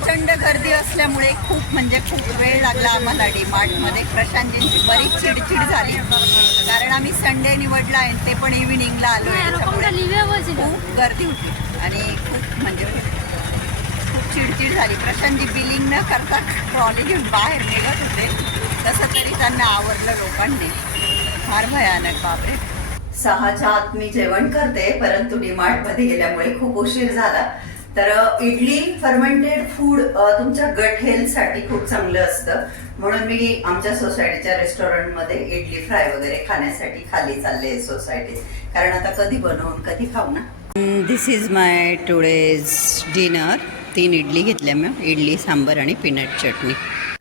प्रचंड गर्दी असल्यामुळे खूप म्हणजे खूप वेळ लागला आम्हाला डीमार्टमध्ये प्रशांतजींची बरीच चिडचिड झाली. कारण आम्ही संडे निवडला आहे ते पण इव्हिनिंगला आलो आहे खूप गर्दी होती. आणि खूप म्हणजे खूप चिडचिड झाली. प्रशांतजी बिलिंग न करता ट्रॉली घेऊन बाहेर निघत होते. तसं तरी त्यांना आवडलं लोकांनी. फार भयानक बापरे. सहाच्या आत मी जेवण करते परंतु डीमार्टमध्ये गेल्यामुळे खूप उशीर झाला. तर इडली फर्मेंटेड फूड तुमच्या गट हेल्थसाठी खूप चांगलं असतं. म्हणून मी आमच्या सोसायटीच्या रेस्टॉरंटमध्ये इडली फ्राय वगैरे खाण्यासाठी खाली चालले सोसायटीत कारण आता कधी बनवून कधी खाऊ ना? This is my today's dinner तीन इडली घेतल्या मी. इडली सांबर आणि पीनट चटणी.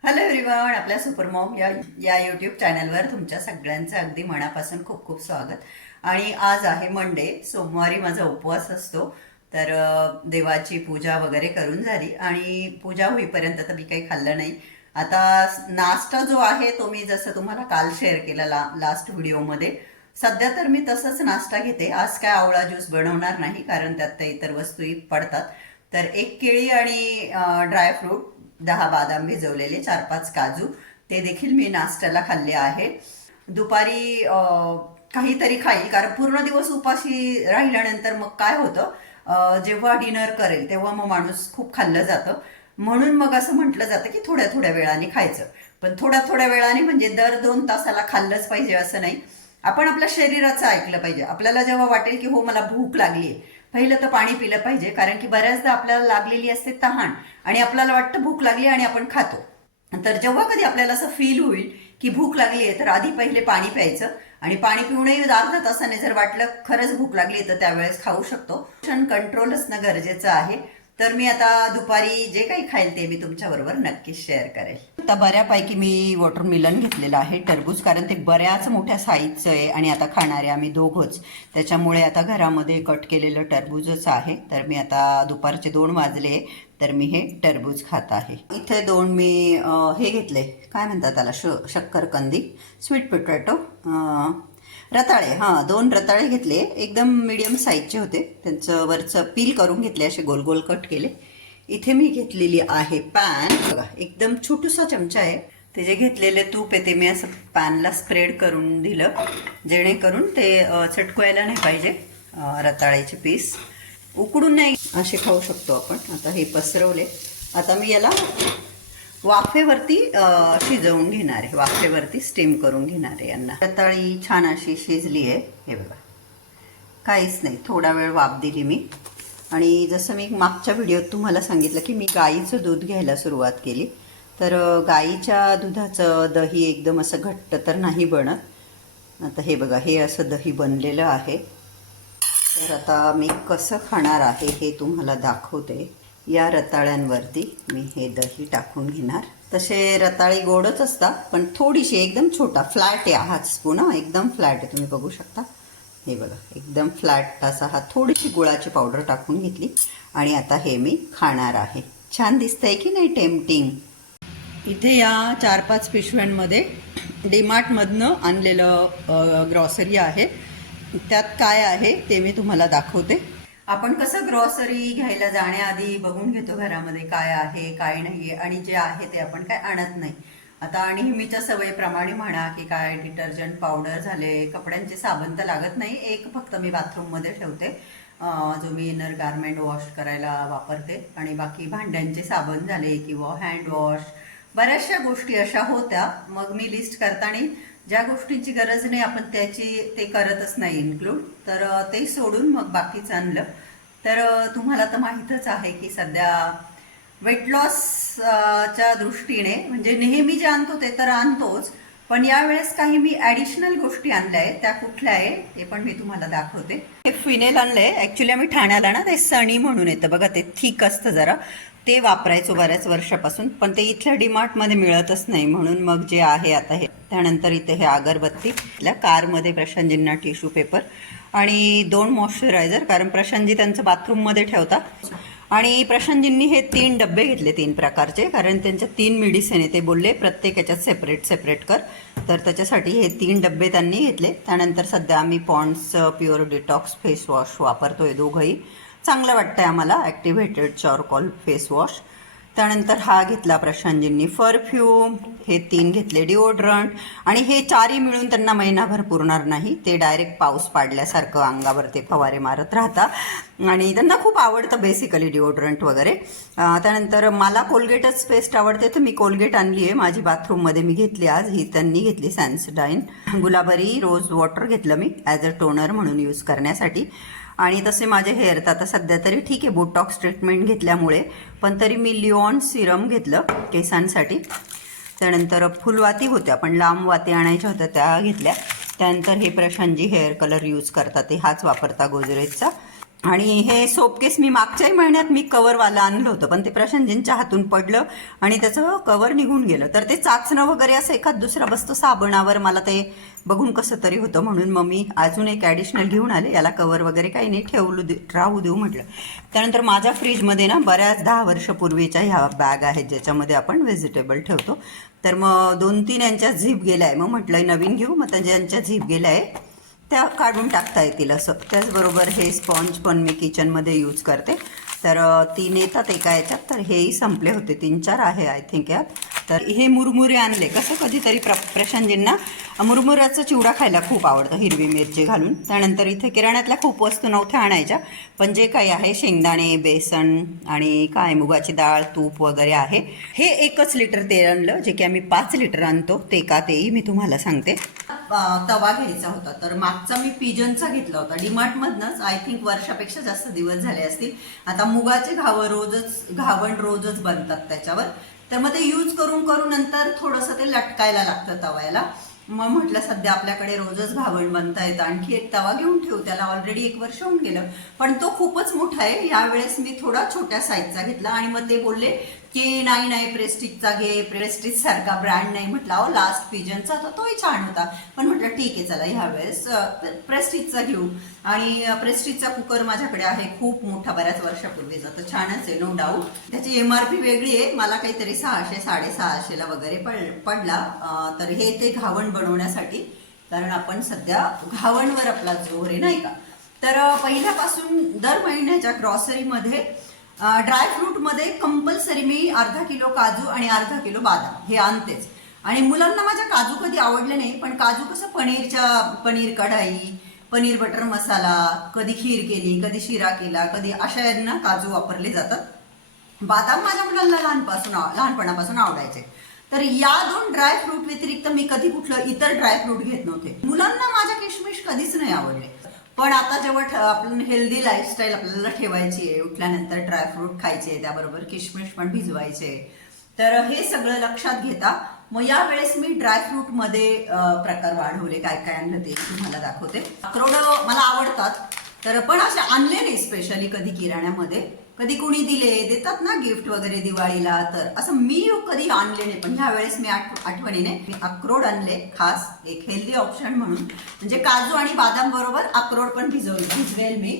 हॅलो एव्हरीवन आपल्या सुपरमॉम या या यूट्यूब चॅनलवर तुमच्या सगळ्यांचं अगदी मनापासून खूप खूप स्वागत. आणि आज आहे मंडे सोमवारी माझा उपवास असतो. तर देवाची पूजा वगैरे करून झाली आणि पूजा होईपर्यंत तर मी काही खाल्लं नाही. आता नाश्ता जो आहे तो मी जसं तुम्हाला काल शेअर केला ला लास्ट व्हिडिओमध्ये सध्या तर मी तसंच नाश्ता घेते. आज काय आवळा ज्यूस बनवणार नाही कारण त्यात त्या इतर वस्तूही पडतात. तर एक केळी आणि ड्रायफ्रूट दहा बादाम भिजवलेले चार पाच काजू ते देखील मी नाश्त्याला खाल्ले आहे. दुपारी काहीतरी खाईल कारण पूर्ण दिवस उपाशी राहिल्यानंतर मग काय होतं? जेव्हा डिनर करेल तेव्हा मग माणूस खूप खाल्लं जातं. म्हणून मग असं म्हटलं जातं की थोड्या थोड्या वेळाने खायचं. पण थोड्या थोड्या वेळाने म्हणजे दर दोन तासाला खाल्लंच पाहिजे असं नाही. आपण आपल्या शरीराचं ऐकलं पाहिजे. आपल्याला जेव्हा वाटेल की हो मला भूक लागली पहिलं तर पाणी पिलं पाहिजे कारण की बऱ्याचदा आपल्याला लागलेली असते तहान आणि आपल्याला वाटतं भूक लागली आणि आपण खातो. तर जेव्हा कधी आपल्याला असं फील होईल की भूक लागली आहे तर आधी पहिले पाणी प्यायचं. आणि पाणी पिऊनही अर्धा तासाने जर वाटलं. खरंच भूक लागली तर त्यावेळेस खाऊ शकतो. कंट्रोल असणं गरजेचं आहे. तर मी आता दुपारी जे काही खाईल ते मी तुमच्याबरोबर नक्कीच शेअर करेल. आता बऱ्यापैकी मी वॉटर मिलन घेतलेलं आहे टरबूज कारण ते बऱ्याच मोठ्या साईजचं आहे आणि आता खाणारे आम्ही दोघंच. त्याच्यामुळे आता घरामध्ये कट केलेलं टरबूजच आहे. तर मी आता दुपारचे दोन वाजले. तर मी हे टरबूज खात आहे. इथे दोन मी हे घेतले. काय म्हणतात त्याला? श शक्करकंदी स्वीट पोटॅटो रताळे. हां दोन रताळे घेतले. एकदम मिडियम साईजचे होते. त्यांचं वरचं पील करून घेतले असे गोल गोल कट केले. इथे मी घेतलेली आहे पॅन बघा एकदम छोटूसा चमचा आहे. ते जे घेतलेले तूप आहे ते मी असं पॅनला स्प्रेड करून दिलं. जेणेकरून ते चटकवायला नाही पाहिजे रताळ्याचे पीस उकडून नाही असे खाऊ शकतो आपण. आता हे पसरवले. आता मी याला वाफेवरती शिजवून घेणार आहे. वाफेवरती स्टीम करून घेणार आहे यांना. रताळी छान अशी शिजली आहे. हे बघा. काहीच नाही. थोडा वेळ वाफ दिली मी. आणि जसं मी मागच्या व्हिडिओत तुम्हाला सांगितलं की मी गाईचं दूध घ्यायला सुरुवात केली. तर गाईच्या दुधाचं दही एकदम असं घट्ट तर नाही बनत. आता हे बघा. हे असं दही बनलेलं आहे. तर आता मी कसं खाणार आहे हे तुम्हाला दाखवते. या रताळ्यांवरती मी हे दही टाकून घेणार. तसे रताळी गोडच असतात पण थोडीशी एकदम छोटा फ्लॅट आहे हा स्पून हा एकदम फ्लॅट आहे तुम्ही बघू शकता. हे बघा एकदम फ्लॅट असा हा थोडीशी गुळाची पावडर टाकून घेतली. आणि आता हे मी खाणार आहे. छान दिसतंय की नाही टेम्पटिंग इथे या चार पाच पिशव्यांमध्ये डीमार्टमधनं आणलेलं ग्रॉसरी आहे. त्यात काय आहे ते मी तुम्हाला दाखवते. आपण कसं ग्रॉसरी घ्यायला जाण्याआधी बघून घेतो घरामध्ये काय आहे काय नाही आहे आणि जे आहे ते आपण काय आणत नाही. आता नेहमीच्या सवयीप्रमाणे म्हणा की काय डिटर्जंट पावडर झाले कपड्यांचे साबण तर लागत नाही एक फक्त मी बाथरूममध्ये ठेवते. जो मी इनर गारमेंट वॉश करायला वापरते आणि बाकी भांड्यांचे साबण झाले किंवा हँड वॉश बऱ्याचशा गोष्टी अशा होत्या. मग मी लिस्ट करताना ज्या गोष्टींची गरज नाही आपण त्याची ते करतच नाही इन्क्लूड तर ते सोडून मग बाकीचं आणलं. तर तुम्हाला तर माहीतच आहे की सध्या वेट लॉस च्या दृष्टीने म्हणजे नेहमी जे आणतो ते तर आणतोच पण यावेळेस काही मी ॲडिशनल गोष्टी आणल्या आहेत. त्या कुठल्या आहे ते पण मी तुम्हाला दाखवते. हे फिनेल आणलंय. ॲक्च्युली आम्ही ठाण्याला ना ते सणी म्हणून येतं. बघा ते थिक असतं जरा. ते वापरायचो बऱ्याच वर्षापासून पण ते इथल्या डीमार्टमध्ये मिळतच नाही. म्हणून मग जे आहे आता हे त्यानंतर इथे हे अगरबत्ती कारमध्ये प्रशांतजींना टिश्यू पेपर आणि दोन मॉइश्चरायझर कारण प्रशांतजी त्यांचं बाथरूममध्ये ठेवतात. आणि प्रशांतजींनी हे तीन डबे घेतले तीन प्रकारचे कारण त्यांच्या तीन मेडिसिन आहे ते बोलले प्रत्येक याच्यात सेपरेट सेपरेट कर. तर त्याच्यासाठी हे तीन डबे त्यांनी घेतले. त्यानंतर सध्या आम्ही Pond's pure detox face wash वापरतोय दोघंही. चांगलं वाटतंय आम्हाला ॲक्टिव्हेटेड चॉरकॉल फेस वॉश त्यानंतर हा घेतला प्रशांतजींनी परफ्यूम हे तीन घेतले डिओड्रंट आणि हे चारही मिळून त्यांना महिनाभर पुरणार नाही. ते डायरेक्ट पाऊस पाडल्यासारखं अंगावर ते फवारे मारत राहतात. आणि त्यांना खूप आवडतं बेसिकली डिओड्रंट वगैरे. त्यानंतर मला कोलगेटच पेस्ट आवडते तर मी कोलगेट आणली आहे. माझी बाथरूममध्ये मी घेतली आज. ही त्यांनी घेतली सॅन्सडाईन गुलाबरी रोज वॉटर घेतलं मी ॲज अ टोनर म्हणून यूज करण्यासाठी. आणि तसे माझे हेअर तर आता सध्या तरी ठीक आहे बोटॉक्स ट्रीटमेंट घेतल्यामुळे. पण तरी मी लिओन सिरम घेतलं केसांसाठी. त्यानंतर फुलवाती होत्या पण लांब वाती आणायच्या होत्या त्या घेतल्या. त्यानंतर हे प्रशांतजी हेअर कलर यूज करतात ते हाच वापरता गोजरेजचा आणि हे सोप केस मी मागच्याही महिन्यात मी कवरवाला आणलं होतं पण ते प्रशांतजींच्या हातून पडलं आणि त्याचं कवर निघून गेलं. तर ते चाचणं वगैरे असं एखाद दुसरा बसतो साबणावर मला ते बघून कसं तरी होतं म्हणून मग मी अजून एक ॲडिशनल घेऊन आले. याला कवर वगैरे काही नाही ठेवलू दे राहू देऊ म्हटलं. त्यानंतर माझ्या फ्रीजमध्ये ना बऱ्याच दहा वर्षपूर्वीच्या ह्या बॅग आहेत ज्याच्यामध्ये आपण व्हेजिटेबल ठेवतो. तर मग दोन तीन यांच्या झीप गेल्या. आहे मग म्हटलं नवीन घेऊ. मग त्यांच्या झीप गेल्या. आहे त्या काढून टाकता येतील असं. त्याचबरोबर हे स्पॉन्ज पण मी किचनमध्ये यूज करते. तर तीन येतात एका याच्यात. तर हेही संपले होते. तीन चार आहे आय थिंक यात. तर हे मुरमुरे आणले. कसं कधीतरी प्र प्रशांतजींना मुरमुऱ्याचा चिवडा खायला खूप आवडतं हिरवी मिरची घालून. त्यानंतर इथे किराण्यातल्या खूप वस्तू नव्हत्या आणायच्या पण जे काही आहे शेंगदाणे बेसन आणि काय मुगाची डाळ तूप वगैरे आहे. हे एकच लिटर तेल आणलं जे की आम्ही पाच लिटर आणतो. ते का तेही मी तुम्हाला सांगते. तवा घ्यायचा होता. तर मागचा मी पिजनचा घेतला होता. डिमार्टमधनंच आय थिंक वर्षापेक्षा जास्त दिवस झाले असतील. आता मुगाचे घावं रोजच घावण रोजच बनतात त्याच्यावर. तर मग ते यूज करून करून नंतर थोडंसं ते लटकायला लागतं तव्याला. मग म्हटलं सध्या आपल्याकडे रोजच घावण बनता येतं आणखी एक तवा घेऊन ठेवू. त्याला ऑलरेडी एक वर्ष होऊन गेलं. पण तो खूपच मोठा आहे. यावेळेस मी थोडा छोट्या साईजचा घेतला आणि मग ते बोलले की नाही नाही प्रेस्टिजचा घे प्रेस्टिज सारखा ब्रँड नाही म्हटलं. अहो लास्ट पिजनचा तर तोही छान होता. पण म्हटलं ठीक आहे चला ह्यावेळेस प्रेस्टिजचा घेऊ. आणि प्रेस्टिजचा कुकर माझ्याकडे आहे खूप मोठा बऱ्याच वर्षापूर्वीचा. तर छानच आहे नो डाऊट त्याची एम आर पी वेगळी आहे. मला काहीतरी सहाशे साडेसहाशेला वगैरे पड पडला. तर हे ते घावण बनवण्यासाठी. कारण आपण सध्या घावणवर आपला जोर आहे नाही का? तर पहिल्यापासून दर महिन्याच्या ग्रॉसरीमध्ये ड्रायफ्रूटमध्ये कंपल्सरी मी अर्धा किलो काजू आणि अर्धा किलो बादाम हे आणतेच. आणि मुलांना माझ्या काजू कधी आवडले नाही पण काजू कसं पनीरच्या पनीर कढाई पनीर बटर मसाला कधी खीर केली कधी शिरा केला कधी अशा यांना काजू वापरले जातात. बादाम माझ्या मुलांना लहानपासून लहानपणापासून आवडायचे. तर या दोन ड्रायफ्रूट व्यतिरिक्त मी कधी कुठलं इतर ड्रायफ्रूट घेत नव्हते. मुलांना माझ्या किशमिश कधीच नाही आवडले. पण आता जेव्हा आपण हेल्दी लाईफस्टाईल आपल्याला ठेवायची आहे उठल्यानंतर ड्रायफ्रूट खायचे त्याबरोबर किशमिश पण भिजवायचे तर हे सगळं लक्षात घेता. मग यावेळेस मी ड्रायफ्रूटमध्ये प्रकार वाढवले काय काय आणलं ते तुम्हाला दाखवते. अक्रोड मला आवडतात तर पण असे आणले नाही स्पेशली कधी किराण्यामध्ये. कधी कोणी दिले देतात ना गिफ्ट वगैरे दिवाळीला तर असं मी कधी आणले नाही. पण ह्या वेळेस मी आठ आठवणीने मी अक्रोड आणले खास एक हेल्दी ऑप्शन म्हणून. म्हणजे काजू आणि बादाम बरोबर अक्रोड पण भिजवले भिजवेल मी.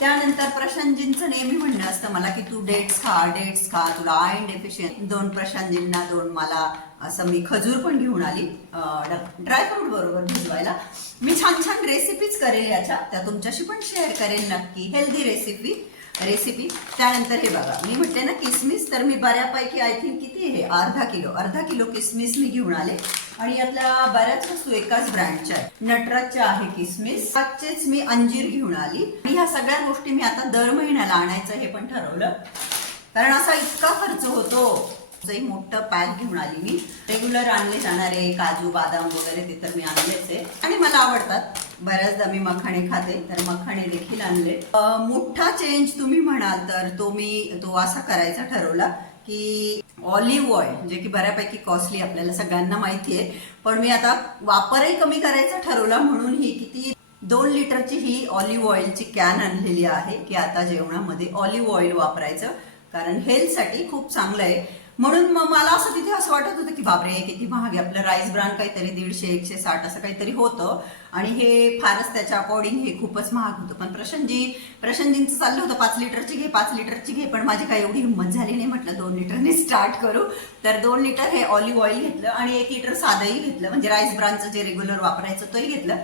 त्यानंतर प्रशांतजींचं नेहमी म्हणणं असतं मला की तू डेट्स खा डेट्स खा तुला आयन डेफिशियन दोन प्रशांतजींना दोन मला असं मी खजूर पण घेऊन आली ड्रायफ्रूट बरोबर भिजवायला. मी छान छान रेसिपीज करेल याच्या त्या तुमच्याशी पण शेअर करेल नक्की. हेल्दी रेसिपी रेसिपी त्यानंतर हे बघा मी म्हटले ना किसमिस तर मी बऱ्यापैकी आय थिंक किती हे अर्धा किलो. अर्धा किलो किसमिस मी घेऊन आले. आणि यातल्या बऱ्याच वस्तू एकाच ब्रँडच्या आहेत. नटराजच्या आहे किसमिस. आजचेच मी अंजीर घेऊन आली. आणि ह्या सगळ्या गोष्टी मी आता दर महिन्याला आणायचं हे पण ठरवलं. कारण असा इतका खर्च होतो. एक मोठं पॅक घेऊन आली मी. रेग्युलर आणले जाणारे काजू बदाम वगैरे ते तर मी आणलेच आहे. आणि मला आवडतात. बऱ्याचदा मी मखाणे खाते तर मखाणे देखील आणले. मोठा चेंज तुम्ही म्हणाल तर तो मी तो असा करायचा ठरवला की ऑलिव्ह ऑइल जे की बऱ्यापैकी कॉस्टली आपल्याला सगळ्यांना माहिती आहे. पण मी आता वापरही कमी करायचा ठरवला म्हणून ही किती दोन लिटरची ही ऑलिव्ह ऑइलची कॅन आणलेली आहे की आता जेवणामध्ये ऑलिव्ह ऑइल वापरायचं. कारण हेल्थसाठी खूप चांगलं आहे. म्हणून मग मला असं तिथे असं वाटत होतं की बापरे किती महाग आहे आपलं राईस ब्रान काहीतरी दीडशे एकशे साठ असं काहीतरी होतं. आणि हे फारच त्याच्या अकॉर्डिंग हे खूपच महाग होतं. पण प्रशनजी प्रशनजींचं चाललं होतं पाच लिटरची घे पाच लिटरची घे पण माझी काही एवढी हिंमत झाली नाही. म्हटलं दोन लिटरने स्टार्ट करू. तर दोन लिटर हे ऑलिव्ह ऑइल घेतलं आणि एक लिटर साधंही घेतलं. म्हणजे राईस ब्रानचं जे रेग्युलर वापरायचं तोही घेतलं.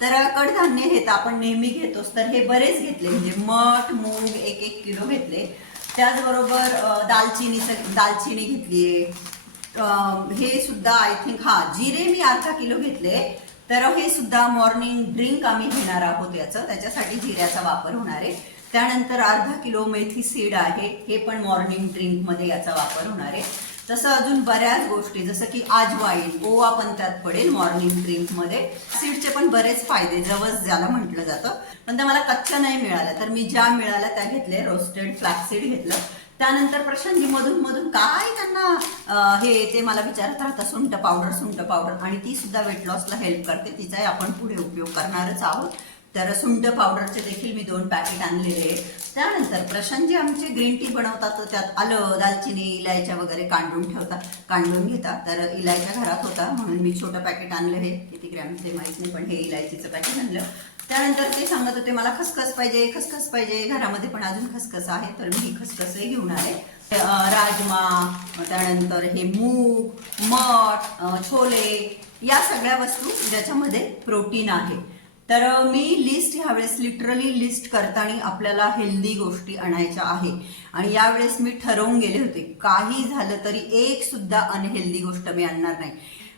तर कडधान्य हे तर आपण नेहमी घेतोच. तर हे बरेच घेतले. म्हणजे मठ मूग एक एक किलो घेतले. त्याचबरोबर दालचिनीचं दालचिनी घेतली हे सुद्धा आय थिंक हा जिरे मी अर्धा किलो घेतले तर हे सुद्धा मॉर्निंग ड्रिंक आम्ही घेणार आहोत याचं. त्याच्यासाठी जिऱ्याचा वापर होणार आहे. त्यानंतर अर्धा किलो मेथी सीड आहे. हे पण मॉर्निंग ड्रिंकमध्ये याचा वापर होणार आहे. तसं अजून बऱ्याच गोष्टी जसं की आजवाईन ओवा पण त्यात पडेल मॉर्निंग ड्रिंकमध्ये सीडचे पण बरेच फायदे जवस ज्याला म्हटलं जातं. पण त्या मला कच्च्या नाही मिळाल्या. तर मी ज्या मिळाल्या त्या घेतले रोस्टेड फ्लॅक्सीड घेतलं. त्यानंतर प्रशांतजी मधून मधून काय त्यांना हे ते मला विचारत राहतं सुंट पावडर सुंट पावडर आणि ती सुद्धा वेट लॉसला हेल्प करते. तिचाही आपण पुढे उपयोग करणारच आहोत. तर सुंट पावडरचे देखील मी दोन पॅकेट आणलेले त्यानंतर त्यानंतर प्रशांतजी आमचे ग्रीन टी बनवतात त्यात आलं दालचिनी इलायच्या वगैरे कांडून ठेवतात कांडून घेतात तर इलायच्या घरात होता म्हणून मी छोटं पॅकेट आणलं हे. किती ग्रॅम ते माहीत नाही पण हे इलायचीचं पॅकेट आणलं. त्यानंतर ते सांगत होते मला खसखस पाहिजे खसखस पाहिजे. घरामध्ये पण अजून खसखस आहे तर मी ही खसखसही घेऊन आले. राजमा त्यानंतर हे मूग मठ छोले या सगळ्या वस्तू ज्याच्यामध्ये प्रोटीन आहे. तर मी लिस्ट ह्यावेळेस लिटरली लिस्ट करताना आपल्याला हेल्दी गोष्टी आणायच्या आहे. आणि यावेळेस मी ठरवून गेले होते काही झालं तरी एक सुद्धा अनहेल्दी गोष्ट मी आणणार नाही.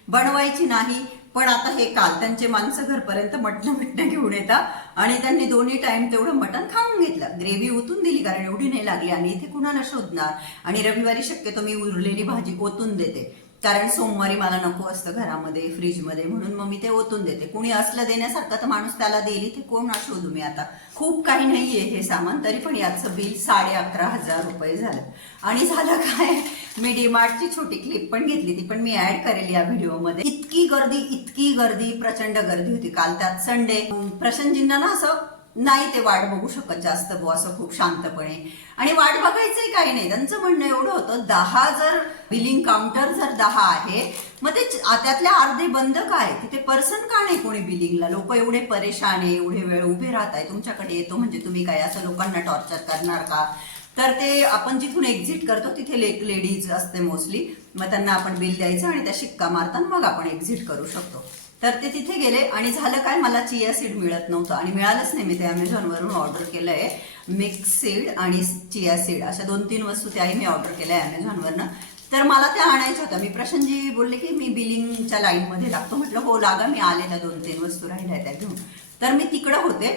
बनवायची नाही पण आता हे काल त्यांचे माणसं घरपर्यंत मटण मिटणं घेऊन येतात आणि त्यांनी दोन्ही टाइम तेवढं मटण खाऊन घेतलं. ग्रेव्ही ओतून दिली कारण एवढी नाही लागली आणि इथे कुणाला शोधणार? आणि रविवारी शक्यतो मी उरलेली भाजी ओतून देते. कारण सोमवारी मला नको असतं घरामध्ये फ्रीजमध्ये म्हणून मग मी ते ओतून देते. कुणी असलं देण्यासारखं तर माणूस त्याला देईल. ते कोण शोधू मी आता. खूप काही नाहीये हे सामान तरी पण याचं बिल साडे अकरा हजार रुपये झालं. आणि झालं काय? मी डीमार्टची छोटी क्लिप पण घेतली ती पण मी ऍड करेल या व्हिडिओमध्ये. इतकी गर्दी इतकी गर्दी प्रचंड गर्दी होती. काल त्यात संडे प्रशांतजींना ना असं नाही ते वाट बघू शकत जास्त बुवा असं खूप शांतपणे. आणि वाट बघायचंही काही नाही. त्यांचं म्हणणं एवढं होतं दहा जर बिलिंग काउंटर जर दहा आहे मग ते त्यातल्या अर्धे बंद काय तिथे पर्सन का नाही कोणी बिलिंगला लोक एवढे परेशान आहे एवढे वेळ उभे राहत आहे तुमच्याकडे येतो म्हणजे तुम्ही काय असं लोकांना टॉर्चर करणार का? तर ते आपण जिथून एक्झिट करतो तिथे ले लेडीज असते मोस्टली मग त्यांना आपण बिल द्यायचं आणि त्या शिक्का मारताना मग आपण एक्झिट करू शकतो. तर ते तिथे गेले आणि झालं काय मला चिया सीड मिळत नव्हतं आणि मिळालंच नाही. मी ते अमेझॉनवरून ऑर्डर केलं आहे मिक्स सीड आणि चिया सीड अशा दोन तीन वस्तू त्याही मी ऑर्डर केल्या आहे अमेझॉनवरनं तर मला त्या आणायच्या होत्या. मी प्रशांतजी बोलले की मी बिलिंगच्या लाईनमध्ये लागतो म्हटलं हो लागा मी आले त्या दोन तीन वस्तू राहिल्या त्या घेऊन. तर मी तिकडं होते.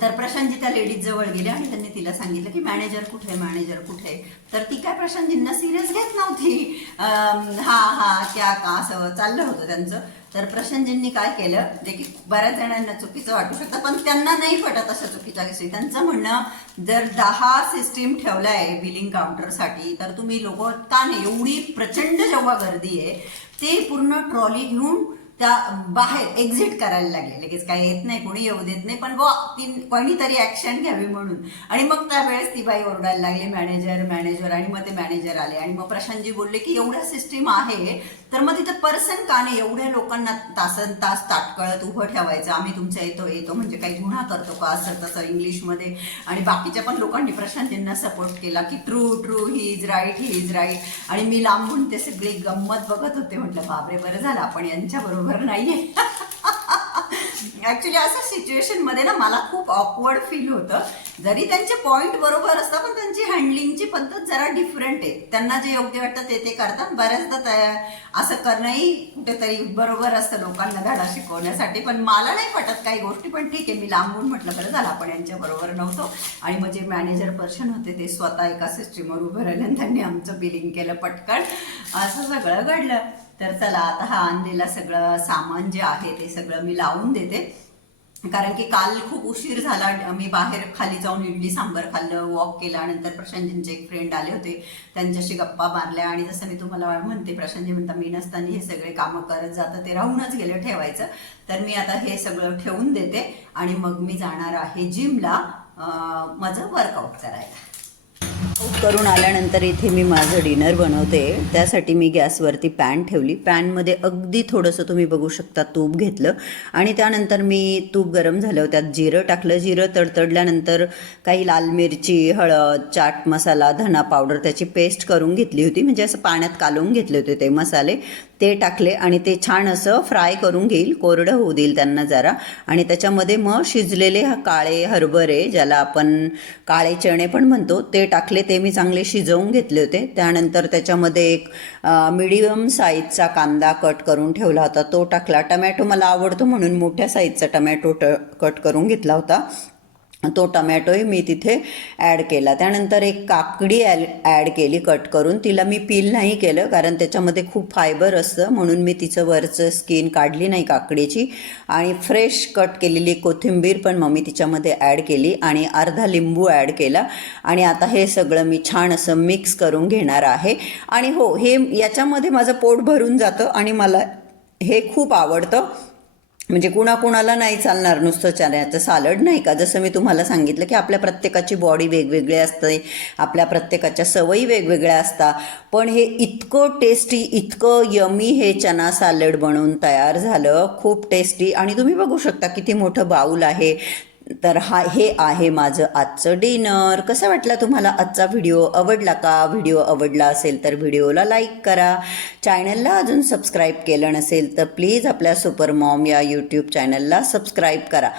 तर प्रशांतजी त्या लेडीज जवळ गेले आणि त्यांनी तिला सांगितलं की मॅनेजर कुठे आहे मॅनेजर कुठे? आहे तर ती काय प्रशांतजींना सिरियस घेत नव्हती. हा हा त्या का असं चाललं होतं त्यांचं? तर प्रशांतजींनी काय केलं? जे की बऱ्याच जणांना चुकीचं वाटू शकतं पण त्यांना नाही पटत अशा चुकीच्या गोष्टी. त्यांचं म्हणणं जर दहा सिस्टीम ठेवला आहे बिलिंग काउंटरसाठी तर तुम्ही लोक का नाही एवढी प्रचंड जेव्हा गर्दी आहे ते पूर्ण ट्रॉली घेऊन त्या बाहेर एक्झिट करायला लागले. लगेच काही येत नाही कोणी येऊ देत नाही पण बुवा ती कोणीतरी ऍक्शन घ्यावी म्हणून. आणि मग त्यावेळेस ती बाई ओरडायला लागली मॅनेजर मॅनेजर आणि मग ते मॅनेजर आले. आणि मग प्रशांतजी बोलले की एवढं सिस्टीम आहे तर मग तिथं पर्सन का नाही? एवढ्या लोकांना तासन तास ताटकळत उभं ठेवायचं. आम्ही तुमच्या येतो येतो म्हणजे काही गुन्हा करतो का? असं तसं इंग्लिशमध्ये. आणि बाकीच्या पण लोकांनी प्रशांतींना सपोर्ट केला की true true he is right he is right आणि मी लांबून ते सगळी गंमत बघत होते. म्हटलं बापरे बरं झालं आपण यांच्याबरोबर नाही नाहीये. ऍक्च्युली असं सिच्युएशनमध्ये ना मला खूप ऑकवर्ड फील होतं. जरी त्यांचे पॉइंट बरोबर असतात पण त्यांची हँडलिंगची पद्धत जरा डिफरंट आहे. त्यांना जे योग्य वाटतं ते ते करतात. बऱ्याचदा असं करणंही कुठेतरी बरोबर असतं लोकांना धडा शिकवण्यासाठी. पण मला नाही पटत काही गोष्टी पण ठीक आहे मी लांबून म्हटलं बरं झालं आपण यांच्या बरोबर नव्हतो. आणि मग जे मॅनेजर पर्सन होते ते स्वतः एका सिस्टीमवर उभं राहिले आणि त्यांनी आमचं बिलिंग केलं पटकन. असं सगळं घडलं. तर चला आता हा आणलेला सगळं सामान जे आहे ते सगळं मी लावून देते. कारण की काल खूप उशीर झाला मी बाहेर खाली जाऊन इडली सांबर खाल्लं वॉक केला नंतर प्रशांतजींचे एक फ्रेंड आले होते. त्यांच्याशी गप्पा मारल्या आणि जसं मी तुम्हाला म्हणते प्रशांतजी म्हणता मी नसताना हे सगळे कामं करत जातं ते राहूनच गेलं ठेवायचं. तर मी आता हे सगळं ठेवून देते आणि मग मी जाणार आहे जिमला माझं वर्कआउट करायला. करून आल्यानंतर इथे मी माझं डिनर बनवते. त्यासाठी मी गॅसवरती पॅन ठेवली. पॅनमध्ये अगदी थोडंसं तुम्ही बघू शकता तूप घेतलं. आणि त्यानंतर मी तूप गरम झालं त्यात जिरं टाकलं. जिरं तडतडल्यानंतर काही लाल मिरची हळद चाट मसाला धना पावडर त्याची पेस्ट करून घेतली होती. म्हणजे असं पाण्यात कालवून घेतले होते ते मसाले. ते टाकले आणि ते छान असं फ्राय करून घेईल. कोरडं होऊ देईल त्यांना जरा. आणि त्याच्यामध्ये मग शिजलेले काळे हरभरे ज्याला आपण काळे चणे पण म्हणतो ते टाकले. टाकले ते मी चांगले शिजवून घेतले होते. त्यानंतर त्याच्यामध्ये एक मिडियम साईजचा कांदा कट करून ठेवला होता. तो टाकला. टमॅटो मला आवडतो म्हणून मोठ्या साईजचा टमॅटो ट कट करून घेतला होता. तो टमॅटोही मी तिथे ॲड केला. त्यानंतर एक काकडी ॲल ॲड केली कट करून. तिला मी पील नाही केलं कारण त्याच्यामध्ये खूप फायबर असतं म्हणून मी तिचं वरचं स्किन काढली नाही काकडीची. आणि फ्रेश कट केलेली कोथिंबीर पण मग मी तिच्यामध्ये ॲड केली आणि अर्धा लिंबू ॲड केला. आणि आता हे सगळं मी छान असं मिक्स करून घेणार आहे. आणि हो हे याच्यामध्ये माझं पोट भरून जातं आणि मला हे खूप आवडतं. म्हणजे कुणाकुणाला नाही चालणार नुसतं चण्याचं सालड नाही का? जसं मी तुम्हाला सांगितलं की आपल्या प्रत्येकाची बॉडी वेगवेगळी असते आपल्या प्रत्येकाच्या सवयी वेगवेगळ्या असतात. पण हे इतकं टेस्टी इतकं यमी हे चना सालड बनवून तयार झालं. खूप टेस्टी आणि तुम्ही बघू शकता किती मोठं बाऊल आहे. तर हा हे आहे माझं आजचं डिनर. कसं वाटलं तुम्हाला आजचा व्हिडिओ? आवडला का? व्हिडिओ आवडला असेल तर व्हिडिओला लाईक करा. चॅनलला अजून सबस्क्राईब केलं नसेल तर प्लीज आपल्या सुपर मॉम या यूट्यूब चॅनलला सबस्क्राईब करा.